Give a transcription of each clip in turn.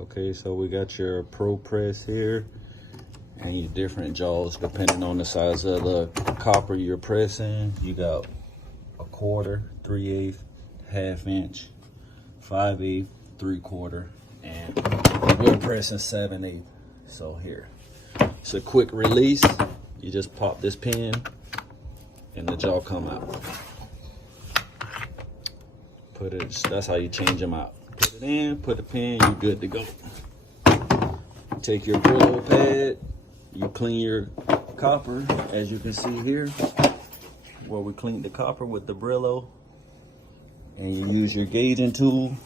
Okay, so we got your Pro Press here and your different jaws depending on the size of the copper you're pressing. You got 1/4, 3/8, 1/2 inch, 5/8, 3/4, and we're pressing 7/8. So here, it's a quick release. You just pop this pin and the jaw come out. Put it, that's how you change them out. Put it in, put a pin, you're good to go. Take your Brillo pad, you clean your copper, as you can see here, where we cleaned the copper with the Brillo. And you use your gauging tool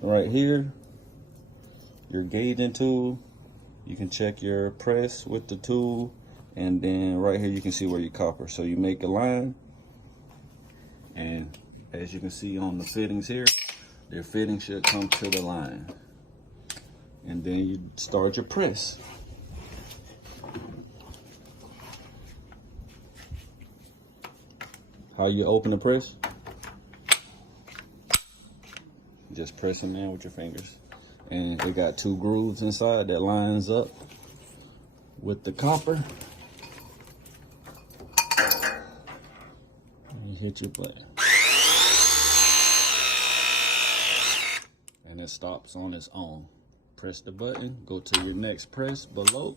right here. Your gauging tool, you can check your press with the tool, and then right here you can see where your copper. So you make a line, and as you can see on the fittings here, their fitting should come to the line. And then you start your press. How you open the press? Just press them in with your fingers. And they got 2 grooves inside that lines up with the copper. And you hit your button. And it stops on its own. Press the button, go to your next press below.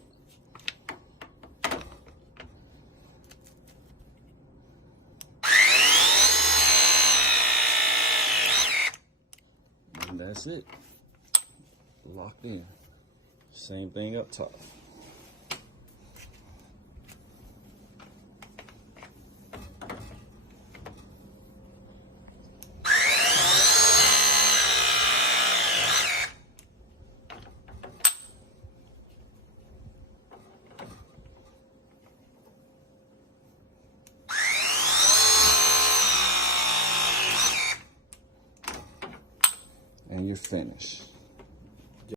And that's it. Locked in. Same thing up top. And you're finished.